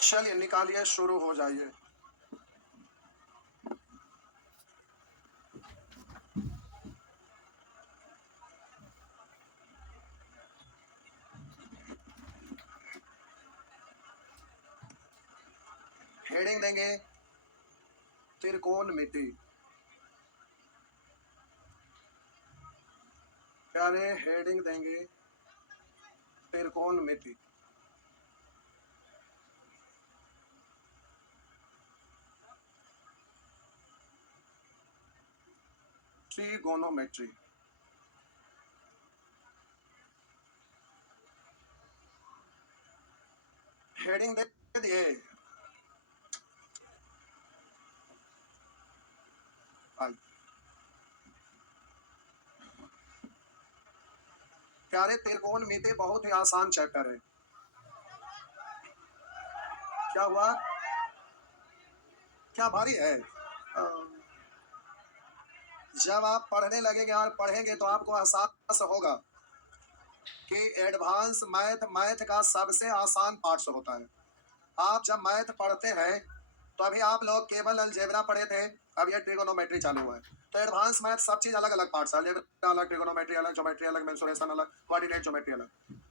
चलिए निकालिए, शुरू हो जाइए। हेडिंग देंगे त्रिकोणमिति। प्यारे हेडिंग देंगे त्रिकोणमिति। ट्रिगोनोमेट्री। हेडिंग दे दिए। प्यारे त्रिकोणमिति बहुत ही आसान चैप्टर है। क्या हुआ? क्या भारी है? जब आप पढ़ने लगेंगे और पढ़ेंगे तो आपको एहसास होगा कि एडवांस मैथ का सबसे आसान पार्ट्स होता है। आप जब मैथ पढ़ते हैं तो अभी आप लोग केवल अलजेब्रा पढ़े थे, अब ये ट्रिगोनोमेट्री चालू हुआ है। तो एडवांस मैथ सब चीज अलग अलग पार्ट्स है, अलजेब्रा अलग, ट्रिगोनोमेट्री अलग, ज्योमेट्री अलग, मेंसुरेशन अलग, कोऑर्डिनेट ज्योमेट्री अलग।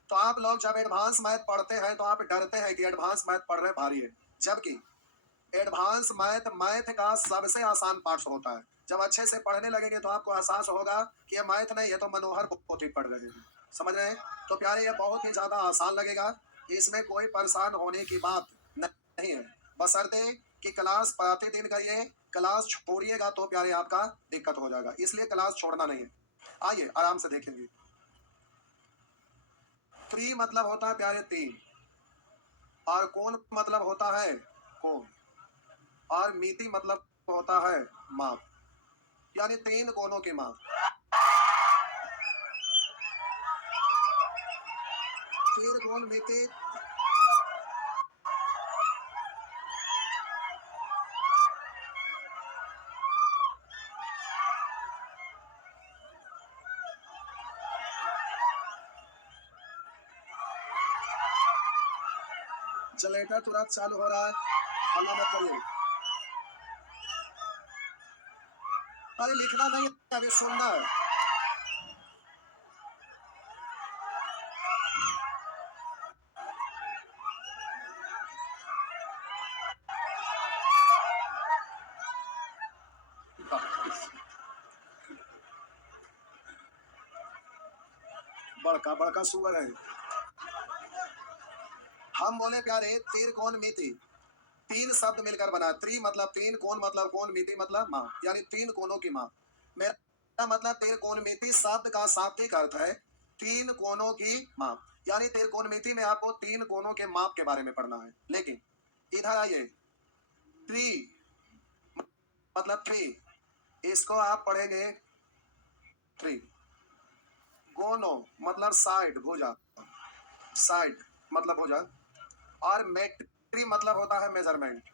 तो आप लोग जब एडवांस मैथ पढ़ते हैं तो आप डरते हैं कि एडवांस मैथ पढ़ रहे भारी है, जबकि एडवांस मैथ का सबसे आसान पार्ट्स होता है। जब अच्छे से पढ़ने लगेंगे तो आपको एहसास होगा कि ये मैथ नहीं, ये तो मनोहर पोथी पढ़ रहे हैं। समझ रहे हैं? तो प्यारे ये बहुत ही ज्यादा आसान लगेगा, इसमें कोई परेशान होने की बात नहीं है, बशर्ते कि क्लास प्रतिदिन करिए। क्लास छोड़िएगा तो प्यारे आपका दिक्कत हो जाएगा, इसलिए क्लास छोड़ना नहीं है। आइए आराम से देखेंगे। त्रि मतलब होता है प्यारे तीन, और कोण मतलब होता है कोण, और मिति मतलब होता है माप, यानी तीन कोणों की माप। त्रिकोणमिति जनरेटर तुरंत चालू हो रहा है, हल्ला मत करिए। अरे लिखना नहीं, अभी सुनना है। बड़का बड़का सुअर है। हम बोले प्यारे त्रिकोणमिति तीन शब्द मिलकर बना। त्रि मतलब तीन, कोण मतलब कोण, मिति मतलब माप, यानी तीन कोणों की माप। मेरा मतलब त्रिकोणमिति शब्द का शाब्दिक अर्थ है तीन कोणों की माप, यानी त्रिकोणमिति में आपको तीन कोणों के माप के बारे में पढ़ना है। लेकिन इधर आइए, त्रि मतलब थ्री, इसको आप पढ़ेंगे थ्री। गोनो मतलब साइड, भुजा, साइड मतलब भुजा, और मेट्री मतलब होता है मेजरमेंट।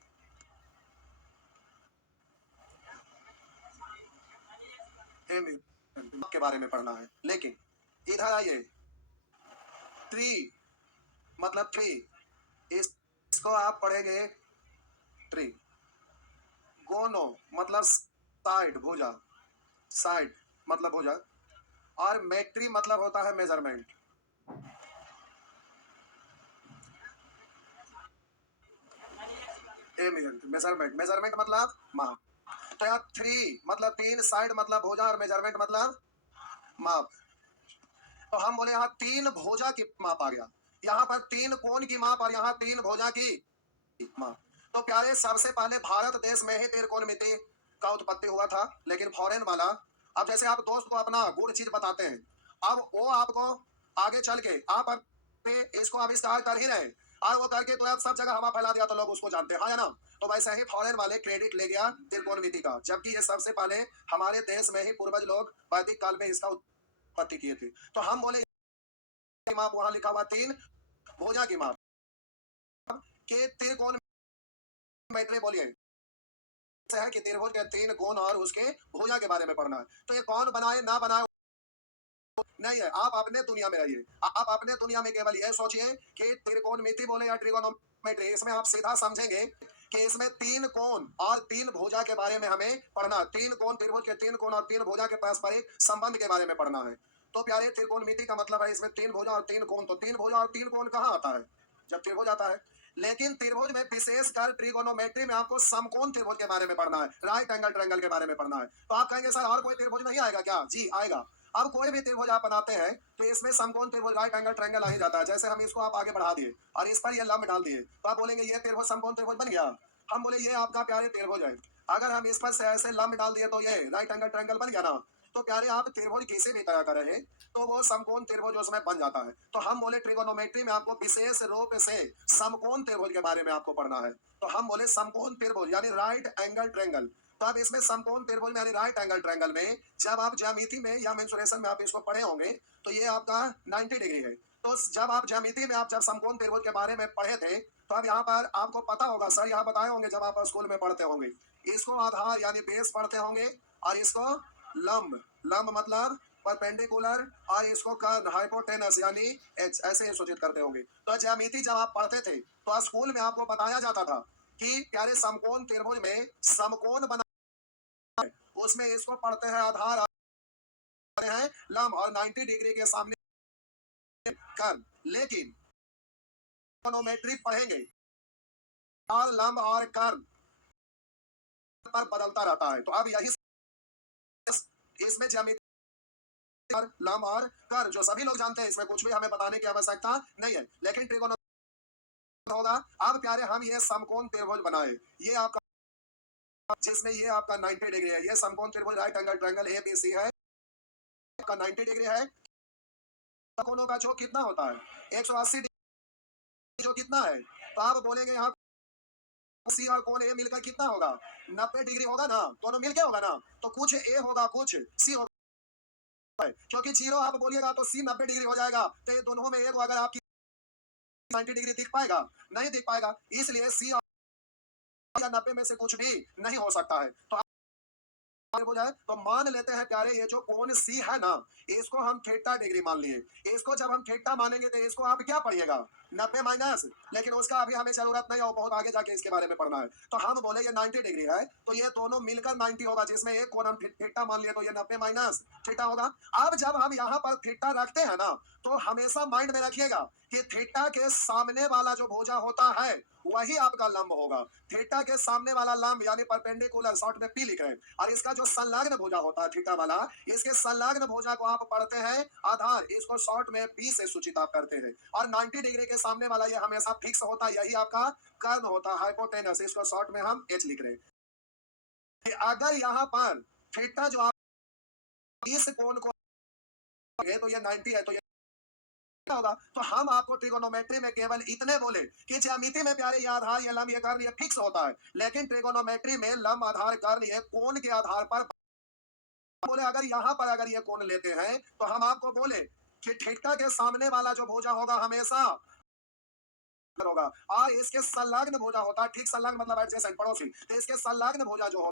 के बारे में पढ़ना है। लेकिन इधर आइए, ट्री मतलब थ्री, इसको आप पढ़ेंगे ट्री। गोनो मतलब साइड, भुजा, साइड मतलब भुजा, और मेट्री मतलब होता है मेजरमेंट। मेजरमेंट, मेजरमेंट मतलब माप। तो यहाँ थ्री मतलब तीन, साइड मतलब भुजा, और मेजरमेंट मतलब माप। तो हम बोले यहाँ तीन भुजा की माप आ गया, यहाँ पर तीन कोण की माप, और यहाँ तीन भुजा की माप। तो प्यारे सबसे पहले भारत देश में ही त्रिकोणमिति का उत्पत्ति हुआ था, लेकिन फॉरेन वाला, अब जैसे आप दोस्त को अपना गुड़ चीज बताते हैं, अब वो आपको आगे चल के आप इसको आविष्कार कर ही रहे, और वो करके तो आप सब जगह हवा फैला दिया तो लोग उसको जानते हैं, हाँ या ना? तो वैसे ही फॉरेन वाले क्रेडिट ले गया त्रिकोणमिति का, जबकि ये सबसे पहले हमारे देश में ही पूर्वज लोग वैदिक काल में इसका उत्पत्ति किए थे। तो हम बोले माप वहां लिखा हुआ तीन भुजा की माप के त्रिकोण मैत्रेय बोलिए है कि त्रिभुज के तीन कोण और उसके भुजा के बारे में पढ़ना है। तो ये कौन बनाए ना बनाए नहीं है। आप अपने दुनिया में रहिए। आप अपने दुनिया में केवल यह सोचिए कि त्रिकोणमिति बोले या ट्रिगोनोमेट्री, इसमें आप सीधा समझेंगे कि इसमें तीन कोण और तीन भुजा के बारे में हमें पढ़ना। तीन कोण, त्रिभुज के तीन कोण और तीन भुजा के पारस्परिक संबंध के बारे में पढ़ना है। तो प्यारे, त्रिकोणमिति का मतलब है इसमें तीन भुजा और तीन कोण। तो तीन भुजा और तीन कोण कहाँ आता है? जब त्रिभुज आता है। लेकिन त्रिभुज में विशेषकर ट्रिगोनोमेट्री में आपको समकोण त्रिभुज के बारे में पढ़ना है, राइट एंगल ट्रायंगल के बारे में पढ़ना है। तो आप कहेंगे सर और कोई त्रिभुज नहीं आएगा क्या? जी आएगा। अब कोई भी त्रिभुज आप बनाते हैं तो इसमें समकोण त्रिभुज, राइट एंगल ट्रायंगल आ ही जाता है। जैसे हम इसको आप आगे बढ़ा दिए और इस पर ये लंब डाल दिए, तो आप बोलेंगे ये त्रिभुज समकोण त्रिभुज बन गया। हम बोले ये आपका प्यारे त्रिभुज है। अगर हम इस पर से ऐसे लंब डाल दिए तो ये राइट एंगल ट्रायंगल बन गया ना। तो प्यारे, आप त्रिभुज किसी भी तरह का रहे तो वो समकोण त्रिभुज उसमें बन जाता है। तो हम बोले ट्रिगोनोमेट्री में आपको विशेष रूप से समकोण त्रिभुज के बारे में आपको पढ़ना है। तो हम बोले समकोण त्रिभुज यानी राइट एंगल ट्रायंगल। तो अब इसमें समकोण त्रिभुज यानी राइट एंगल ट्रायंगल में जब आप ज्यामिति में या मेंसुरेशन में आप इसको पढ़े होंगे तो ये आपका 90 डिग्री है। तो जब आप ज्यामिति में आप जब समकोण त्रिभुज के बारे में पढ़े थे तो अब यहाँ पर आपको पता होगा, सर यहाँ बताए होंगे जब आप स्कूल में पढ़ते होंगे, इसको आधार यानी बेस पढ़ते होंगे और इसको लंब, लंब मतलब परपेंडिकुलर, और इसको कर्ण हाइपोटेनस यानी एच, ऐसे ही सूचित करते होंगे। तो ज्यामिति जब आप पढ़ते थे तो स्कूल में आपको बताया जाता था कि प्यारे समकोण त्रिभुज में समकोण बना, उसमें इसको पढ़ते हैं आधार है लंब और 90 डिग्री के सामने कर्ण। लेकिन ट्रिगोनोमेट्री पढ़ेंगे और लंब और कर्ण पर बदलता रहता है। तो अब यही इसमें ज्यामिति और लंब और कर्ण जो सभी लोग जानते हैं, इसमें कुछ भी हमें बताने की आवश्यकता नहीं है। लेकिन ट्रिगोनोमेट्री होगा। अब प्यारे, हम ये समकोण त्रिभुज बनाए, ये आपका जिसमें ये आपका 90 डिग्री है, ये समकोण त्रिभुज राइट एंगल ट्रायंगल एबीसी है, आपका 90 डिग्री है। कोणों का जो कितना होता है 180 डिग्री, जो कितना है, तो आप बोलेंगे यहाँ सी और कोण ए मिलकर कितना होगा? 90 डिग्री होगा ना, दोनों मिलके होगा ना। तो कुछ ए होगा कुछ सी होगा, क्योंकि जीरो आप बोलिएगा तो सी 90 डिग्री हो जाएगा। तो ये दोनों में एक अगर आपकी 90 डिग्री दिख पाएगा? नहीं दिख पाएगा। इसलिए सी या 90 में से कुछ भी नहीं हो सकता है। तो हो जाए तो मान लेते हैं प्यारे, ये जो कोण सी है ना, इसको हम थीटा डिग्री मान लिए। इसको जब हम थीटा मानेंगे तो इसको आप क्या पढ़िएगा? 90 माइनस। लेकिन उसका अभी हमें जरूरत नहीं है, बहुत आगे जाके इसके बारे में पढ़ना है। तो हम बोले ये 90 डिग्री है तो ये दोनों मिलकर 90 होगा, जिसमें एक कोण हम थीटा मान लिए तो ये 90 माइनस थीटा होगा। अब जब हम यहाँ पर थीटा रखते हैं ना, तो हमेशा माइंड में रखिएगा कि थीटा के सामने वाला जो भुजा होता है वही आपका लंब होगा। थीटा के सामने वाला लंब यानी परपेंडिकुलर, शॉर्ट में पी लिख रहे हैं। और इसका जो संलग्न भुजा होता है थीटा वाला, इसके संलग्न भुजा को आप पढ़ते हैं आधार, इसको शॉर्ट में पी से सूचित आप करते हैं। और 90 डिग्री के सामने वाला ये हमेशा फिक्स होता है, यही आपका कर्ण होता है हाइपोटेनस, इसको शॉर्ट में हम एच लिख रहे हैं। अगर यहाँ पर थीटा जो आप इस कोण को तो ये 90 है तो ये होगा। तो हम आपको ट्रिगोनोमेट्री में केवल इतने बोले कि ज्यामिति में प्यारे ये आधार, ये लंब, ये कर्ण, ये फिक्स होता है। लेकिन ट्रिगोनोमेट्री में लंब, आधार, कर्ण, ये कोण के आधार पर बोले। अगर यहाँ पर अगर ये कोण लेते हैं तो हम आपको बोले कि थीटा के सामने वाला जो भुजा होगा हमेशा होगा, और इसके संलग्न भुजा होता है, ठीक संलग्न मतलब एडजेसेंट, पड़ोसी। तो इसके संलग्न भुजा जो होता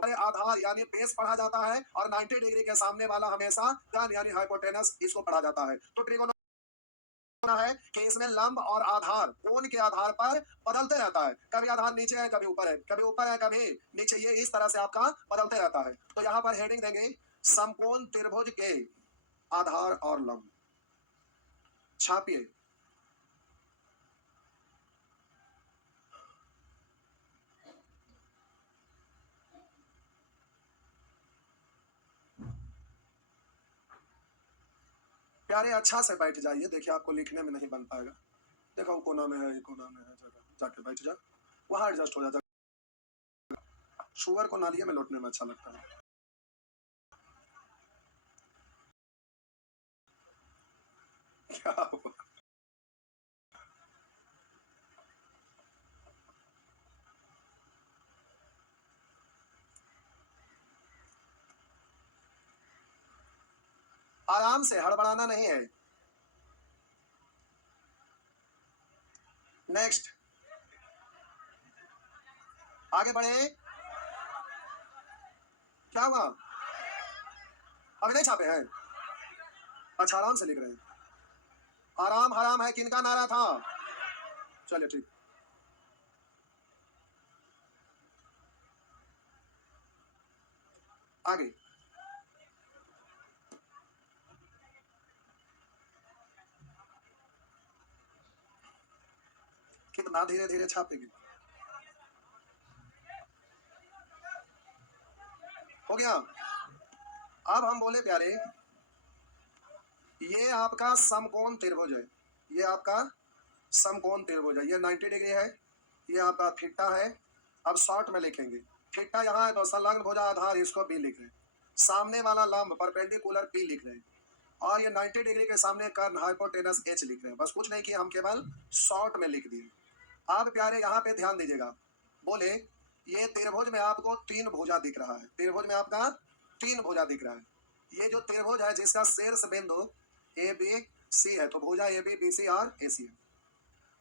है आधार यानी बेस पढ़ा जाता है, और 90 डिग्री के सामने वाला हमेशा कर्ण यानी हाइपोटेनस, इसको पढ़ा जाता है। तो ट्रिगोनो है कि इसमें लंब और आधार कोण के आधार पर बदलते रहता है। कभी आधार नीचे है, कभी ऊपर है, कभी ऊपर है, कभी नीचे, ये इस तरह से आपका बदलते रहता है। तो यहाँ पर हेडिंग देंगे समकोण त्रिभुज के आधार और लंब, छापिए। प्यारे अच्छा से बैठ जाइए, देखिए आपको लिखने में नहीं बन पाएगा। देखो कोना में है, कोना में है, जगह जाके बैठ जा, वहां एडजस्ट हो जाता। शुगर को नालिये में लौटने में अच्छा लगता है। क्या हुआ? आराम से, हड़बड़ाना नहीं है। नेक्स्ट, आगे बढ़े। क्या हुआ? अभी नहीं छापे हैं? अच्छा आराम से लिख रहे हैं। आराम हराम है किनका नारा था? चलिए ठीक। आगे कितना धीरे धीरे छापेंगे। हो गया। अब हम बोले प्यारे, ये आपका समकोण त्रिभुज है, ये आपका समकोण त्रिभुज है, ये 90 डिग्री है, ये आपका थीटा है। अब शॉर्ट में लिखेंगे, थीटा यहाँ है तो संलग्न भुजा आधार इसको बी लिख रहे हैं, सामने वाला लंब परपेंडिकुलर पी लिख रहे हैं, और ये 90 डिग्री के सामने कर्ण हाइपोटेनस एच लिख रहे हैं। बस कुछ नहीं किया, हम केवल शॉर्ट में लिख दिए। आप प्यारे यहाँ पे ध्यान दीजिएगा, बोले ये त्रिभुज में आपको तीन भुजा दिख रहा है, त्रिभुज में आपका तीन भुजा दिख रहा है। ये जो त्रिभुज है जिसका शीर्ष बिंदु ए बी सी है, तो भुजा ए बी बी सी और ए सी है।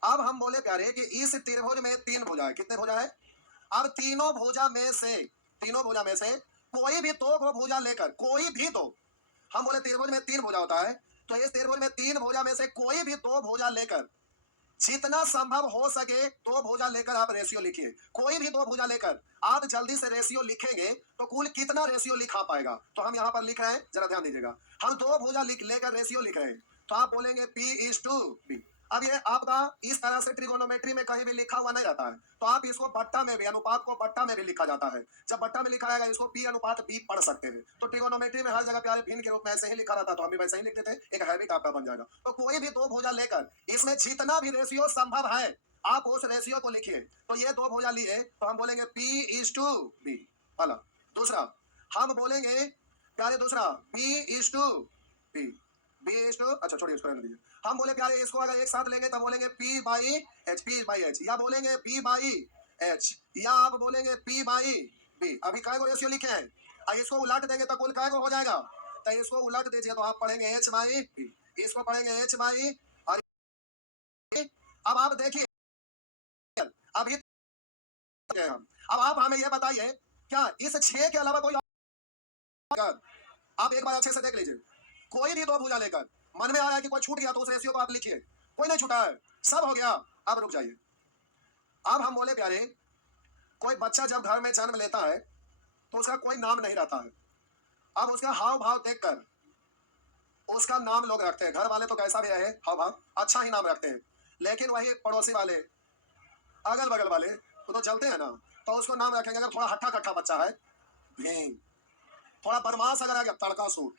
अब हम बोले प्यारे कि इस त्रिभुज में तीन भुजा है, कितने भुजा है? अब तीनों भुजा में से कोई भी दो को भुजा लेकर, कोई भी दो, हम बोले त्रिभुज में तीन भुजा होता है, तो इस त्रिभुज में तीन भुजा में से कोई भी दो भुजा लेकर, जितना संभव हो सके दो भुजा लेकर आप रेशियो लिखिए। कोई भी दो भुजा लेकर आप जल्दी से रेशियो लिखेंगे तो कुल कितना रेशियो लिखा पाएगा? तो हम यहाँ पर लिख रहे हैं, जरा ध्यान दीजिएगा, हम दो भुजा लेकर रेशियो लिख रहे हैं, तो आप बोलेंगे P/B। अब ये आपका इस तरह से ट्रिगोनोमेट्री में कहीं भी लिखा हुआ नहीं रहता है, तो आप इसको बट्टा में भी, अनुपात को बट्टा में भी लिखा जाता है। जब बट्टा में लिखा रहेगा इसको P/B पढ़ सकते हैं। तो ट्रिगोनोमेट्री में हर जगह प्यारे भिन्न के रूप में ऐसे ही लिखा रहता है, तो हम भी वैसे ही लिखते थे, एक हैबिट आपका बन जाएगा। तो कोई भी दो भुजा लेकर इसमें जितना भी रेशियो संभव है आप उस रेशियो को लिखिए। तो ये दो भुजा लिए तो हम बोलेंगे P/B वाला। दूसरा हम बोलेंगे प्यारे, दूसरा P/B, अच्छा छोड़िए इसको रहने दीजिए। हम बोले प्यारे इसको अगर एक साथ लेंगे तब बोलेंगे P/H, या बोलेंगे B/H, या आप बोलेंगे P/B। अभी काय को रेशियो लिखे हैं, अब इसको उलट देंगे तो कुल काय को हो जाएगा? तो इसको उलट दीजिए तो आप पढ़ेंगे H/B, इसको पढ़ेंगे H/, और अब आप देखिए अभी अब आप हमें ये बताइए, क्या इस 6 के अलावा कोई और? आप एक बार अच्छे से देख लीजिए, कोई भी दो भुजा लेकर मन में आया कि कोई छूट गया तो उस रेशियो को आप लिखिए, कोई नहीं छूटा है, सब हो गया। अब रुक जाइए। अब हम बोले प्यारे, कोई बच्चा जब घर में जन्म लेता है तो उसका कोई नाम नहीं रहता है, अब उसका हाव भाव देखकर उसका नाम लोग रखते हैं। घर वाले तो कैसा भी रहे हाव भाव अच्छा ही नाम रखते हैं, लेकिन वही पड़ोसी वाले, अगल बगल वाले तो चलते हैं ना, तो उसको नाम रखेंगे। अगर थोड़ा हट्टा कट्टा बच्चा है, भीम, थोड़ा बदमाश अगर आ गया, तड़कासूर,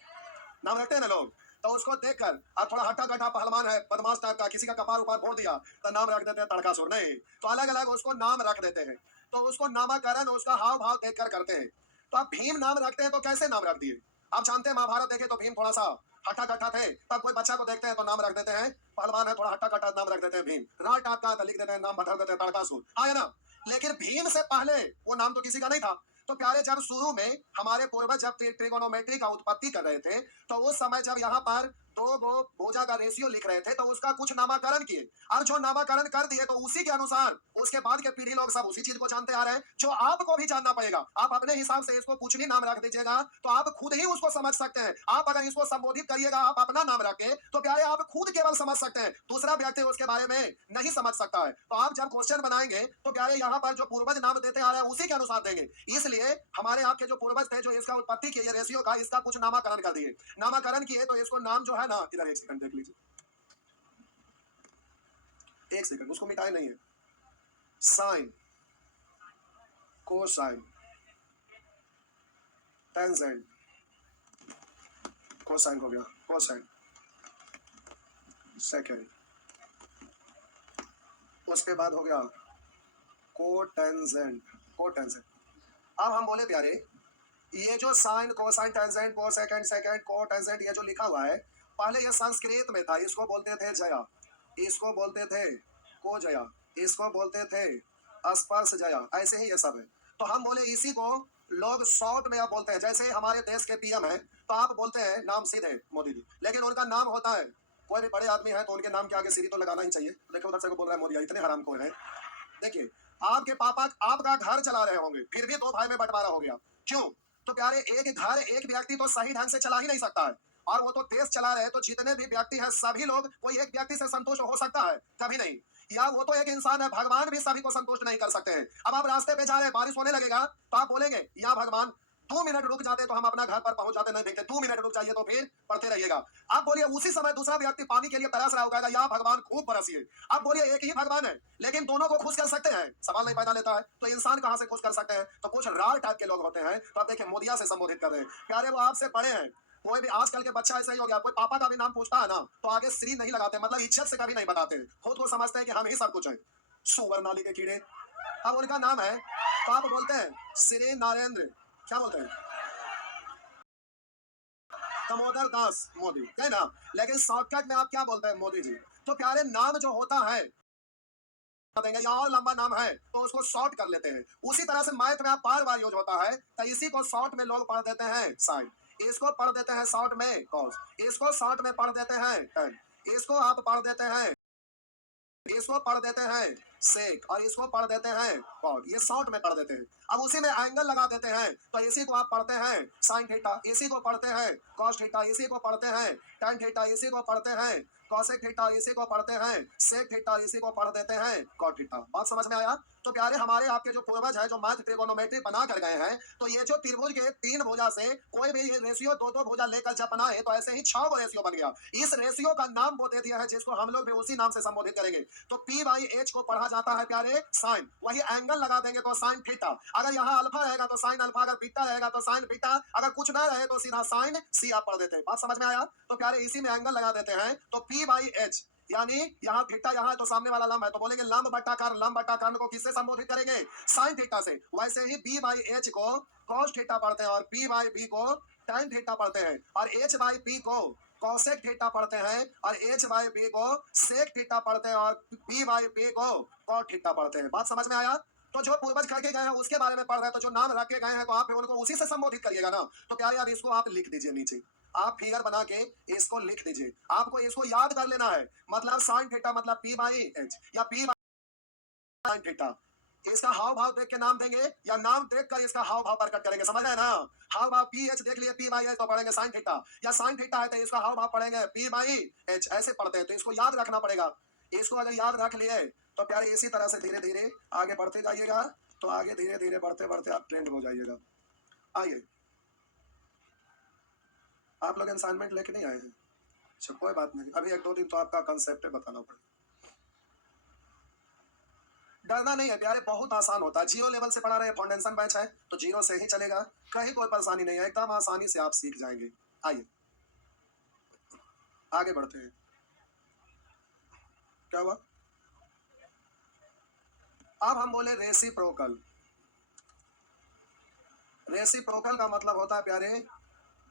नाम रखते हैं ना लोग। तो उसको देखकर अब थोड़ा हट्टा कट्टा पहलवान है, बदमाश टाइप का, किसी का कपार ऊपर फोड़ दिया तो नाम रख देते हैं तड़कासूर। नहीं, तो अलग अलग उसको नाम रख देते हैं, तो उसको नामकरण उसका हाव भाव देखकर करते हैं। तो आप भीम नाम रखते हैं तो कैसे नाम रख दिए? आप जानते हैं महाभारत देखे तो भीम थोड़ा सा हट्टा कट्टा थे, तब कोई बच्चा को देखते हैं तो नाम रख देते हैं, पहलवान है थोड़ा हट्टा कट्टा, नाम रख देते हैं भीम। राट टाइप का लिख देते हैं, नाम बदल देते हैं तड़कासूर, हाँ है ना। लेकिन भीम से पहले वो नाम तो किसी का नहीं था। तो प्यारे जब शुरू में हमारे पूर्वज जब ट्रिगोनोमेट्री का उत्पत्ति कर रहे थे, तो उस समय जब यहाँ पर दो गो भुजा का रेशियो लिख रहे थे तो उसका कुछ नामकरण किए, और जो नामकरण कर दिए तो उसी के अनुसार उसके बाद के पीढ़ी लोग सब उसी चीज को जानते आ रहे हैं, जो आपको भी जानना पड़ेगा। आप अपने हिसाब से इसको कुछ भी नाम रख दीजिएगा तो आप खुद ही उसको समझ सकते हैं। आप अगर इसको संबोधित करिएगा आप अपना नाम रख के, तो प्यारे आप खुद केवल समझ सकते हैं, दूसरा व्यक्ति उसके बारे में नहीं समझ सकता है। तो आप जब क्वेश्चन बनाएंगे तो प्यारे यहाँ पर जो पूर्वज नाम देते आ रहे हैं उसी के अनुसार देंगे। इसलिए हमारे आपके जो पूर्वज थे जो इसका उत्पत्ति किए रेशियो का, इसका कुछ नामकरण कर दिए, नामकरण किए तो इसको नाम जो है ना, इधर एक सेकंड देख लीजिए, एक सेकंड, उसको मिटाए नहीं है। साइन, कोसाइन, टेंजेंट, कोसाइन हो गया, कोसाइन सेकेंड, उसके बाद हो गया कोटेंजेंट, कोटेंजेंट। अब हम बोले प्यारे, ये जो sine cosine tangent cosecant second cotangent ये जो लिखा हुआ है, पहले ये संस्कृत में था, इसको बोलते थे जया, इसको बोलते थे को जया, इसको बोलते थे स्पर्श जया, ऐसे ही ये सब है। तो हम बोले इसी को लोग शॉर्ट में आप बोलते हैं, जैसे हमारे देश के पीएम है तो आप बोलते हैं नाम सीधे मोदी जी, लेकिन उनका नाम होता है, कोई भी बड़े आदमी है तो उनके नाम के आगे सीरी तो लगाना ही चाहिए। देखो उधर से बोल रहा है मोदी, इतने हरामखोर हैं। देखिए आपके पापा आपका घर चला रहे होंगे, फिर भी दो भाई में बंटवारा हो गया, क्यों? तो प्यारे एक घर एक व्यक्ति तो सही ढंग से चला ही नहीं सकता है, और वो तो देश चला रहे, तो जितने भी व्यक्ति हैं सभी लोग, कोई एक व्यक्ति से संतुष्ट हो सकता है? कभी नहीं। या वो तो एक इंसान है, भगवान भी सभी को संतुष्ट नहीं कर सकते हैं। अब आप रास्ते पे जा रहे हैं, बारिश होने लगेगा तो आप बोलेंगे या भगवान 2 मिनट रुक जाते तो हम अपना घर पर पहुंच जाते, नहीं देखते, 2 मिनट रुक जाइए तो फिर पढ़ते रहिएगा। आप बोलिए उसी समय दूसरा व्यक्ति पानी के लिए तरस रहा होगा, या भगवान खूब बरसिए। आप बोलिए एक ही भगवान है, लेकिन दोनों को खुश कर सकते हैं? सवाल नहीं पैदा लेता है। तो इंसान कहां से खुश कर सकते हैं? तो कुछ रार टाइप के लोग होते हैं। तो आप देखिए मोदिया से संबोधित कर रहे हैं, प्यारे वो आपसे बड़े हैं। कोई भी आजकल के बच्चा ऐसा ही हो गया, कोई पापा का भी नाम पूछता है ना तो आगे श्री नहीं लगाते, मतलब इज्जत से कभी नहीं बताते, खुद को समझते हैं कि हम ही सब कुछ है। सुअर नाली के कीड़े। अब उनका नाम है तो आप बोलते हैं श्री नरेंद्र, क्या बोलते हैं, दामोदर दास मोदी, है ना? लेकिन शॉर्टकट में आप क्या बोलते हैं? मोदी जी। तो प्यारे नाम जो होता है देंगे या और लंबा नाम है तो उसको शॉर्ट कर लेते हैं। उसी तरह से मैथ में आप बार बार यूज होता है, तो इसी को शॉर्ट में लोग पढ़ देते हैं साइन, इसको पढ़ देते हैं शॉर्ट में कॉस, इसको शॉर्ट में पढ़ देते हैं टेन, इसको आप पढ़ देते हैं, इसको पढ़ देते हैं सेक, और इसको पढ़ देते हैं कॉट। ये शॉर्ट में पढ़ देते हैं। अब उसी में एंगल लगा देते हैं, तो इसी को आप पढ़ते हैं साइन थीटा, इसी को पढ़ते हैं कॉस थीटा, इसी को पढ़ते हैं टेन थीटा, इसी को पढ़ते हैं कॉसेक थीटा, इसी को पढ़ते हैं सेक थीटा, इसी को पढ़ देते हैं कॉट थीटा। बात समझ में आया? तो प्यारे हमारे आपके जो पूर्वज हैं, जो मैथ ट्रिगोनोमेट्री बना कर गए हैं, तो ये जो त्रिभुज के 3 भुजा से कोई भी ये रेशियो 2-2 भुजा लेकर जब बनाए, तो ऐसे ही 6 गो रेशियो बन गया। इस रेशियो का नाम वो दे दिया है, जिसको हम लोग भी उसी नाम से संबोधित करेंगे। तो पी बाई एच को पढ़ा जाता है प्यारे साइन, वही एंगल लगा देंगे तो साइन थीटा। अगर यहाँ अल्फा रहेगा तो साइन अल्फा, अगर बीटा रहेगा तो साइन बीटा, अगर कुछ ना रहे तो सीधा साइन सी आप पढ़ देते हैं। बात समझ में आया? तो प्यारे इसी में एंगल लगा देते हैं, तो पी बाई एच, यानी यहाँ थीटा यहाँ है तो सामने वाला लंब है, तो बोलेंगे लंब बट्टा कर्ण, लंब बट्टा कर्ण को किससे संबोधित करेंगे? साइन थीटा से। वैसे ही बी बाई एच को कॉस थीटा पढ़ते हैं, और पी बाई बी को टाइन थीटा पढ़ते हैं, और एच बाई पी को कॉसेक थीटा पढ़ते हैं, और एच बाई बी को सेक थीटा पढ़ते हैं, और बी बाई बी को कॉट थीटा पढ़ते हैं। बात समझ में आया? तो जो पूर्वज करके गए हैं उसके बारे में पढ़ रहे हैं, तो जो नाम रख के गए हैं तो आप उनको उसी से संबोधित करिएगा ना। तो प्यारे यार इसको आप लिख दीजिए नीचे, आप फिगर बना के इसको लिख दीजिए। आपको इसको याद कर लेना है, मतलब साइन थीटा मतलब पी बाई एच, या पी बाई थीटा। इसका हाव भाव देख के नाम देंगे, या नाम देख कर इसका हाव भाव प्रकट करेंगे, समझ रहे हैं ना? हाव भाव पी एच देख लिए, पी बाई एच तो पढ़ेंगे साइन थीटा, या साइन थीटा है तो इसका हाव भाव पढ़ेंगे पी बाई एच, ऐसे पढ़ते हैं। तो इसको याद रखना पड़ेगा। इसको अगर याद रख लिए तो प्यारे इसी तरह से धीरे धीरे आगे बढ़ते जाइएगा, तो आगे धीरे धीरे बढ़ते बढ़ते आप ट्रेंड हो जाइएगा। आइए, आप लोग असाइनमेंट लेके नहीं आए हैं? अच्छा कोई बात नहीं, अभी 1-2 दिन तो आपका कंसेप्ट बताना पड़ेगा। डरना नहीं है प्यारे, बहुत आसान होता है। जीरो लेवल से पढ़ा रहे हैं, फाउंडेशन बैच है तो जीरो से ही चलेगा, कहीं कोई परेशानी नहीं है, एकदम आसानी से आप सीख जाएंगे। आइए आगे बढ़ते हैं। क्या हुआ? अब हम बोले रेसिप्रोकल। रेसिप्रोकल का मतलब होता है प्यारे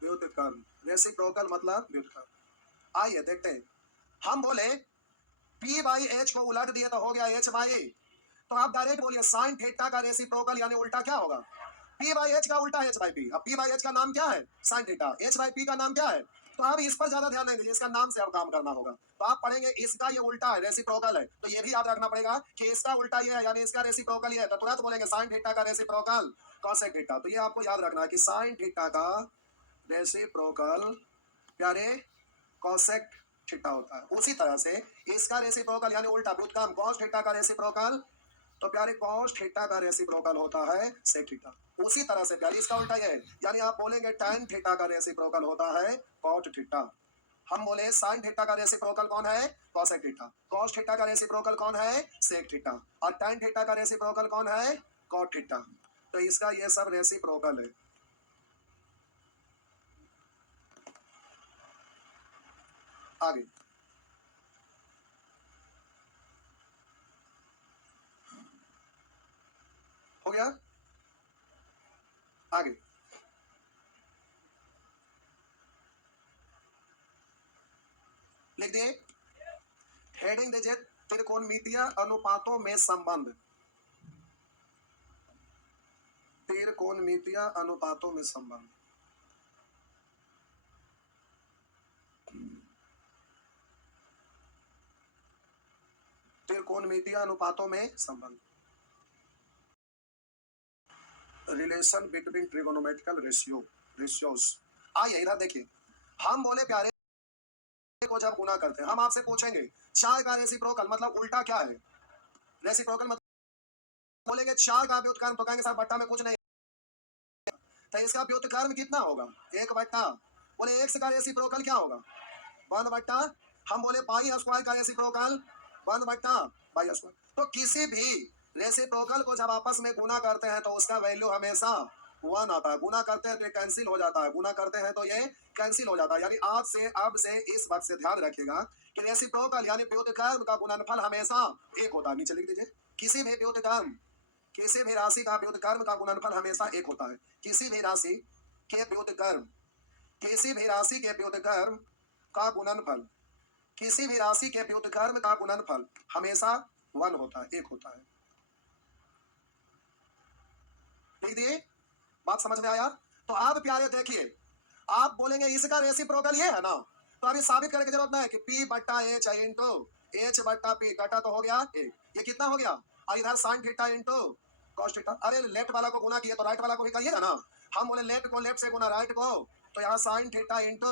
व्युत्क्रम। रेसिप्रोकल मतलब व्युत्क्रम। आइए देखते हैं। हम बोले पी बाई एच को उलट दिए तो हो गया एच बाई, तो आप डायरेक्ट बोलिए साइन थीटा का रेसिप्रोकल, यानी उल्टा क्या होगा? पी बाई एच का उल्टा एच बाई पी। अब पी बाई एच का नाम क्या है? Sine theta. H by P का नाम क्या है? तो आप इस पर ज्यादा ध्यान नहीं दीजिए, इसका नाम से आप काम करना होगा। तो आप पढ़ेंगे इसका ये उल्टा है, रेसिप्रोकल है, तो ये भी याद रखना पड़ेगा कि इसका उल्टा ये है, यानी इसका रेसिप्रोकल ये है, तो तुरंत बोलेंगे साइन थीटा का रेसिप्रोकल कॉसेक थीटा। तो ये आपको याद रखना है कि साइन थीटा का रेसिप्रोकल प्यारे कॉसेक थीटा होता है। उसी तरह से इसका रेसिप्रोकल यानी उल्टा व्युत्क्रम कॉस थीटा का रेसिप्रोकल, तो प्यारे कॉस थीटा का रेसिप्रोकल होता है सेक थीटा। उसी तरह से प्यारे इसका उल्टा है, यानी आप बोलेंगे tan थीटा का रेसिप्रोकल होता है कॉट थीटा। हम बोले साइन थीटा का रेसिप्रोकल कौन है? Cosec theta. कॉस थीटा का रेसिप्रोकल कौन है? Sec theta. और tan थीटा का रेसिप्रोकल कौन है? Cot theta. तो इसका ये सब रेसिप्रोकल है। आगे हो गया, आगे लिख दिए। हेडिंग दीजिए त्रिकोणमितीय अनुपातों में संबंध। त्रिकोणमितीय अनुपातों में संबंध। त्रिकोणमितीय अनुपातों में संबंध। Relation between trigonometrical ratios. आइए इधर देखिए, हम बोले प्यारे को जब गुना करते हैं, हम आपसे पूछेंगे चार का रेसिप्रोकल मतलब उल्टा क्या है? रेसिप्रोकल मतलब बोलेंगे चार का व्युत्क्रम, तो कहेंगे सर बट्टा में कुछ नहीं, तो इसका व्युत्क्रम कितना होगा? एक बट्टा। बोले एक्स का रेसिप्रोकल क्या होगा? वन बट्टा। हम बोले पाई स्क्वायर का रेसिप्रोकल वन बट्टा पाई स्क्वायर। तो किसी भी रेसिप्रोकल को जब आपस में गुना करते हैं तो उसका वैल्यू हमेशा वन आता है। गुना करते हैं तो ये कैंसिल हो जाता है, गुना करते हैं तो ये कैंसिल हो जाता है। यानी आज से अब से इस वक्त से ध्यान रखिएगा कि रेसिप्रोकल यानी व्युत्क्रम का गुणनफल हमेशा एक होता है। नीचे लिख दीजिए, किसी भी व्युत्क्रम, किसी भी राशि का व्युत्क्रम का गुणनफल हमेशा एक होता है। किसी भी राशि के व्युत्क्रम, किसी भी राशि के व्युत्क्रम का गुणनफल, किसी भी राशि के व्युत्क्रम का गुणनफल हमेशा वन होता है, एक होता है। ठीक दिए? बात समझ में आया? तो आप प्यारे देखिए, आप बोलेंगे इसका रेसिप्रोकल ये है ना, तो अभी साबित करने की जरूरत नहीं है कि पी बट्टा एच इंटू एच बट्टा पी, कटा तो हो गया एक, ये कितना हो गया? और इधर sine theta into cos theta. अरे लेफ्ट वाला को गुना किया तो राइट वाला को भी कहिएगा ना। हम बोले लेफ्ट को लेफ्ट से गुना राइट को, तो यहाँ sine theta into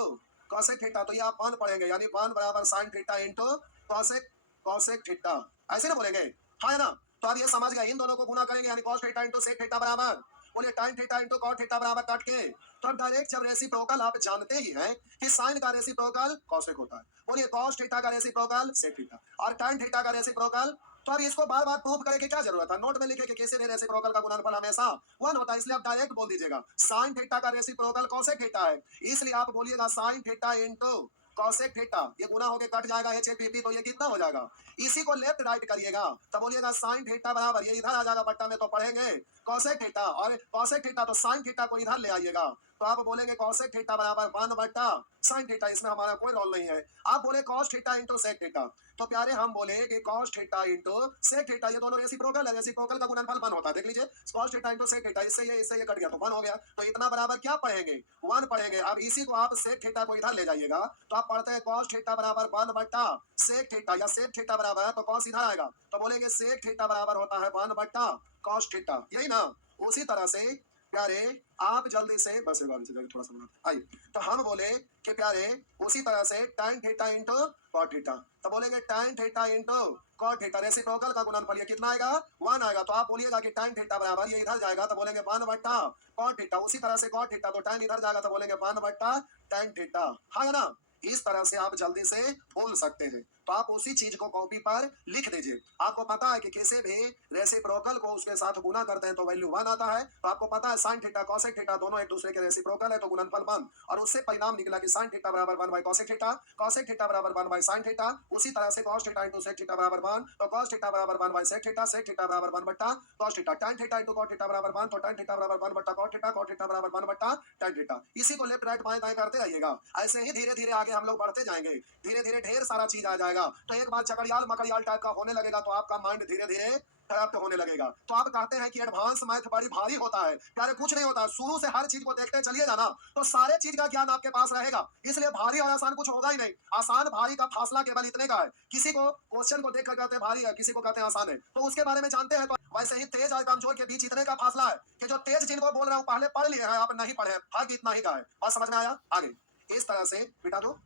cosec theta, तो ये आप वन पढ़ेंगे, यानी वन बराबर sine theta into cosec cosec theta, ऐसे ना बोलेंगे? हाँ है ना? तो अब ये समझ गए, इन दोनों को गुना करेंगे यानी cos theta into sec theta बराबर, बोलिए tan theta into cot theta बराबर कट के। तो अब डायरेक्ट जब रेसिप्रोकल आप जानते ही हैं कि साइन का रेसिप्रोकल कॉसेक होता है, बोलिए कॉस थीटा का रेसिप्रोकल सेक थीटा और टाइन थीटा का रेसिप्रोकल, तो अब इसको बार बार प्रूव करने की क्या जरूरत है? नोट में लिखे कि किसी भी रेसिप्रोकल का गुणनफल हमेशा वन होता है, इसलिए आप डायरेक्ट बोल दीजिएगा साइन थीटा का रेसिप्रोकल कॉसेक थीटा है, इसलिए आप बोलिएगा sine theta into cosec theta, ये गुना होके कट जाएगा एच ए पी पी, तो ये कितना हो जाएगा? इसी को लेफ्ट राइट करिएगा, तब बोलिएगा साइन थीटा बराबर, ये इधर आ जाएगा बट्टा में तो पढ़ेंगे कॉसेक थीटा, और कॉसेक थीटा तो साइन थीटा को इधर ले आइएगा, तो आप बोलेंगे कॉसेक थीटा बराबर वन बट्टा साइन थीटा, इसमें हमारा कोई रोल नहीं है। आप बोले cos theta into sec theta, तो प्यारे हम बोले कि cos theta into sec theta, ये दोनों रेसिप्रोकल है, रेसिप्रोकल का गुणनफल वन होता है। देख लीजिए cos theta into sec theta, इससे ये कट गया तो वन हो गया, तो इतना बराबर क्या पढ़ेंगे? वन पढ़ेंगे। अब इसी को आप सेक थीटा को इधर ले जाइएगा, तो आप पढ़ते हैं कॉस थीटा बराबर वन बट्टा सेक थीटा, या सेक थीटा बराबर है तो कॉस इधर आएगा, तो बोलेंगे सेक थीटा बराबर होता है वन बट्टा कॉस थीटा, यही ना? उसी तरह से प्यारे आप जल्दी से बस एक बार थोड़ा सा बनाते आइए, तो हम बोले कि प्यारे उसी तरह से tan theta into cot theta, तो बोलेंगे tan theta into cot theta, reciprocal का गुणनफल ये कितना आएगा? वन आएगा, तो आप बोलिएगा कि tan थीटा बराबर, ये इधर जाएगा तो बोलेंगे वन बट्टा कॉट थीटा, उसी तरह से कॉट थीटा तो tan इधर जाएगा तो बोलेंगे वन बट्टा tan थीटा, हाँ ना? इस तरह से आप जल्दी से बोल सकते हैं, तो आप उसी चीज को कॉपी पर लिख दीजिए। आपको पता है कि किसी भी रेसिप्रोकल को उसके साथ गुना करते हैं तो वैल्यू वन आता है, तो आपको पता है साइन थीटा कॉसेक थीटा दोनों एक दूसरे के रेसिप्रोकल है तो गुणनफल वन, और उससे परिणाम निकला कि साइन थीटा बराबर one by cosec theta, cosec theta बराबर वन बाई साइन थीटा, उसी तरह से cos theta into sec theta बराबर वन, तो कॉस थीटा बराबर वन बाई सेक थीटा बराबर वन बट्टा cos theta, tan theta into cot theta बराबर वन, तो tan थीटा बराबर वन बट्टा कॉट थीटा बराबर वन बट्टा tan थीटा। इसी को लेफ्ट राइट बाएं दाएं करते रहिएगा, ऐसे ही धीरे धीरे आगे हम लोग बढ़ते जाएंगे, धीरे धीरे ढेर सारा चीज आ जाएगा, तो एक बार चकड़ियाल मकड़ियाल टाइप का होने लगेगा तो आपका माइंड धीरे धीरे करप्ट होने लगेगा। तो आप कहते हैं कि एडवांस मैथ बड़ी भारी होता है, प्यारे कुछ नहीं होता है, शुरू से हर चीज को देखते चलिए जाना तो सारे चीज का ज्ञान आपके पास रहेगा, इसलिए भारी और आसान कुछ होगा ही नहीं। आसान भारी का फासला केवल इतने का है, किसी को क्वेश्चन को देखकर कहते हैं भारी है, किसी को कहते हैं आसान है, तो उसके बारे में जानते हैं। तो वैसे ही तेज और कमजोर के बीच इतने का फासला है कि जो तेज जिनको बोल रहे हो पहले पढ़ लिए हैं, आप नहीं पढ़े, भाग इतना ही का है। बात समझ में आया? आगे इस तरह से बेटा दो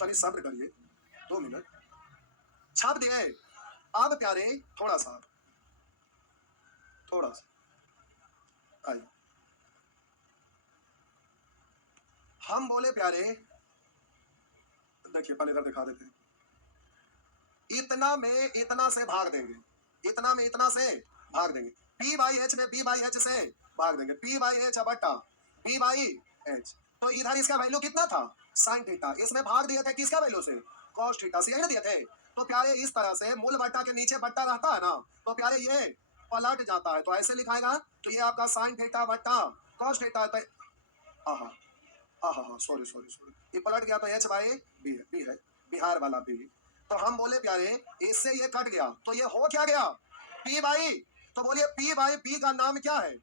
तनी सब्र करिए, 2 मिनट छाप दिए। अब प्यारे थोड़ा सा आइए, हम बोले प्यारे देखिए पहले इधर दिखा देते हैं, इतना में इतना से भाग देंगे, इतना में इतना से भाग देंगे, पी बाई एच में बी बाई एच से भाग देंगे, पी बाई एच बट्टा बी बाई एच, तो इधर इसका वैल्यू कितना था? साइन थीटा, इसमें भाग दिए थे किसका वैल्यू से? कॉस थीटा से, यही ना दिए थे। तो प्यारे इस तरह से मूल बट्टा के नीचे बट्टा रहता है ना, तो प्यारे ये पलट जाता है, तो ऐसे लिखाएगा, तो ये आपका साइन थीटा बट्टा कॉस थीटा, आहा आहा सॉरी सॉरी सॉरी, ये पलट गया तो एच बाई बी है, बिहार वाला बी, तो हम बोले प्यारे इससे ये कट गया तो ये हो क्या गया? पी बाई, तो बोलिए पी बाई बी का नाम क्या है?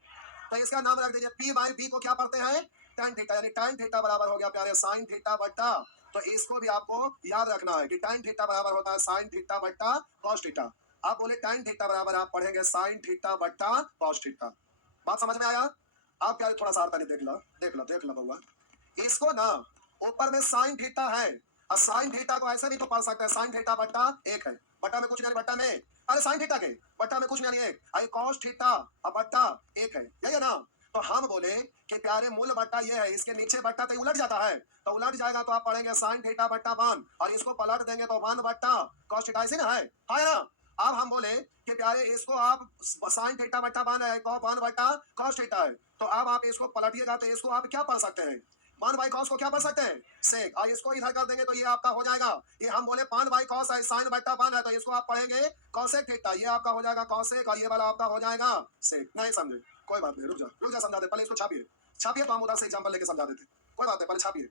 तो इसका नाम रख दीजिए पी बाई बी को क्या पढ़ते हैं? tan थीटा, यानी tan थीटा बराबर हो गया प्यारे साइन थीटा बट्टा, तो इसको भी आपको याद रखना है कि tan थीटा बराबर होता है साइन थीटा बट्टा कॉस थीटा। आप बोले tan थीटा बराबर आप पढ़ेंगे साइन थीटा बट्टा कॉस थीटा। बात समझ में आया? आप प्यारे थोड़ा सा देख लो बउआ, इसको ना ऊपर में साइन थीटा है, और साइन थीटा को ऐसे भी तो पढ़ सकते हैं, साइन थीटा बट्टा एक है, बट्टा में कुछ नहीं, बट्टा में अरे साइन थीटा के बट्टा में कुछ नहीं एक, अरे कॉस थीटा और बट्टा एक है, यही है ना। तो हम बोले कि प्यारे मूल बट्टा ये है, इसके नीचे बट्टा तो उलट जाता है, तो उलट जाएगा तो आप पढ़ेंगे साइन थीटा बट्टा वन, और इसको पलट देंगे तो वन बट्टा कॉस थीटा, ऐसे ना है ना। अब हम बोले कि प्यारे इसको आप साइन थीटा बट्टा वन है, वन बट्टा कॉस थीटा है, तो अब आप इसको पलटिएगा तो इसको आप क्या पढ़ सकते हैं, वन बाई कॉस को क्या पढ़ सकते हैं सेक, और इसको इधर कर देंगे तो ये आपका हो जाएगा, ये हम बोले वन बाई कॉस है, साइन बट्टा वन है, तो इसको आप पढ़ेंगे कॉसेक थीटा, ये आपका हो जाएगा कॉसेक, और ये वाला आपका हो जाएगा सेक। नहीं समझे, कोई बात नहीं, रुक जा समझा दे, पहले इसको छापिए, छापिए तो हम उधर से एग्जांपल लेके समझा देते, कोई बात नहीं, पहले छापिए,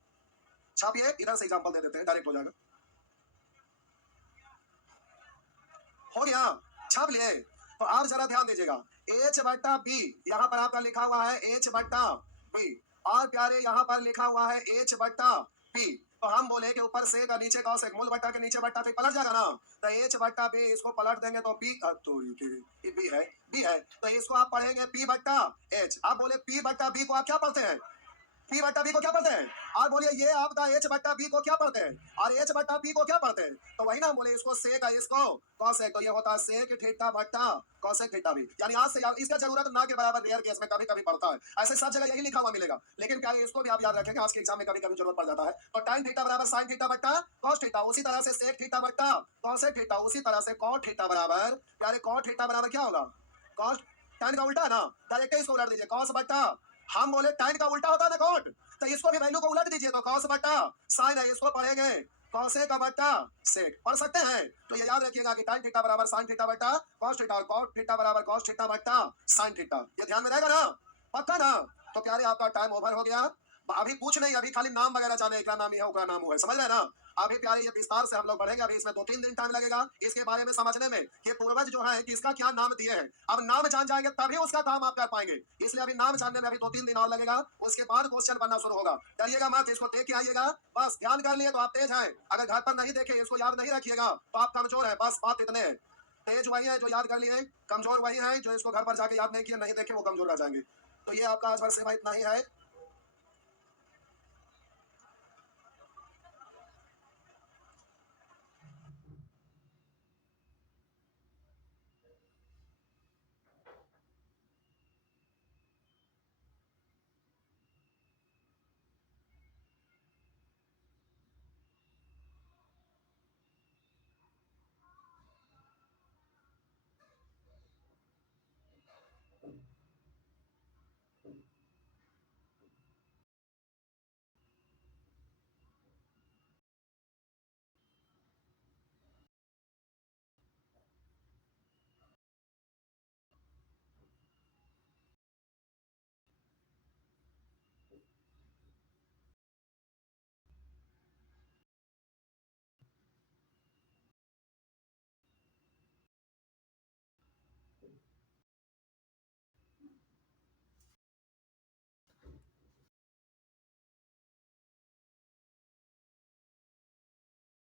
छापिए इधर से एग्जांपल दे देते हैं, डायरेक्ट हो जाएगा। हो गया, छाप लिए। तो आप जरा ध्यान दीजिएगा, एच बट्टा बी यहाँ पर आपका लिखा हुआ है एच बट्टा बी, और प्यारे यहाँ पर लिखा हुआ है एच बट्टा बी, तो हम बोले कि ऊपर से का नीचे का मूल बट्टा के नीचे बट्टा तो पलट जाएगा ना, तो एच बट्टा बी इसको पलट देंगे तो बी, तो ये बी है, तो इसको आप पढ़ेंगे पी बट्टा एच। आप बोले पी बट्टा बी को आप क्या पढ़ते हैं, पी बट्टा बी को क्या पढ़ते हैं, और बोलिए ये आपका एच बट्टा बी को क्या पढ़ते हैं, और एच बट्टा बी को क्या पढ़ते हैं, तो वही ना बोले इसको सेक है, इसको कॉसेक, तो ये होता है सेक थीटा बट्टा कॉसेक थीटा भी, यानी आज से इसका जरूरत ना के बराबर रेयर केस में कभी कभी पड़ता है, ऐसे सब जगह यही लिखा हुआ मिलेगा, लेकिन क्या इसको भी आप याद रखेंगे, आज के एग्जाम में कभी कभी जरूरत पड़ जाता है। तो टाइन थीटा बराबर साइन थीटा बट्टा कॉस थीटा, उसी तरह से सेक थीटा बट्टा कॉसेक थीटा, उसी तरह से कॉट थीटा बराबर, प्यारे कॉट थीटा बराबर क्या होगा, कॉस टाइन का उल्टा है ना, डायरेक्ट इसको उलट दीजिए, कॉस बट्टा, हम बोले टाइन का उल्टा होता है ना कॉट, तो इसको भी वैल्यू को उलट दीजिए, तो कॉस बट्टा साइन है, इसको पढ़ेंगे कॉसेक का बट्टा सेक, पढ़ सकते हैं। तो ये याद रखिएगा कि टाइन थीटा बराबर साइन थीटा बट्टा कॉस थीटा, और कॉट थीटा बराबर कॉस थीटा बट्टा साइन थीटा, ये ध्यान में रहेगा ना, पक्का ना। तो प्यारे आपका टाइम ओवर हो गया, अभी पूछ नहीं, अभी खाली नाम वगैरह जाने, एक नाम ही है, ओकरा नाम हुआ है, समझ रहे ना। अभी प्यारे ये विस्तार से हम लोग बढ़ेंगे, अभी इसमें 2-3 दिन टाइम लगेगा इसके बारे में समझने में कि पूर्वज जो है किसका क्या नाम दिए हैं, अब नाम जान जाएंगे तभी उसका काम आप कर पाएंगे, इसलिए अभी नाम जानने में अभी 2-3 दिन और लगेगा, उसके बाद क्वेश्चन बनना शुरू होगा, डरिएगा मत, इसको देख के आइएगा, बस ध्यान कर लिए तो आप तेज हैं, अगर घर पर नहीं देखे, इसको याद नहीं रखिएगा तो आप कमजोर है, बस बात इतने है। तेज वही है जो याद कर लिए, कमजोर वही है जो इसको घर पर जाके याद नहीं किया, नहीं देखे वो कमजोर रह जाएंगे। तो ये आपका आज भर सेवा इतना ही है।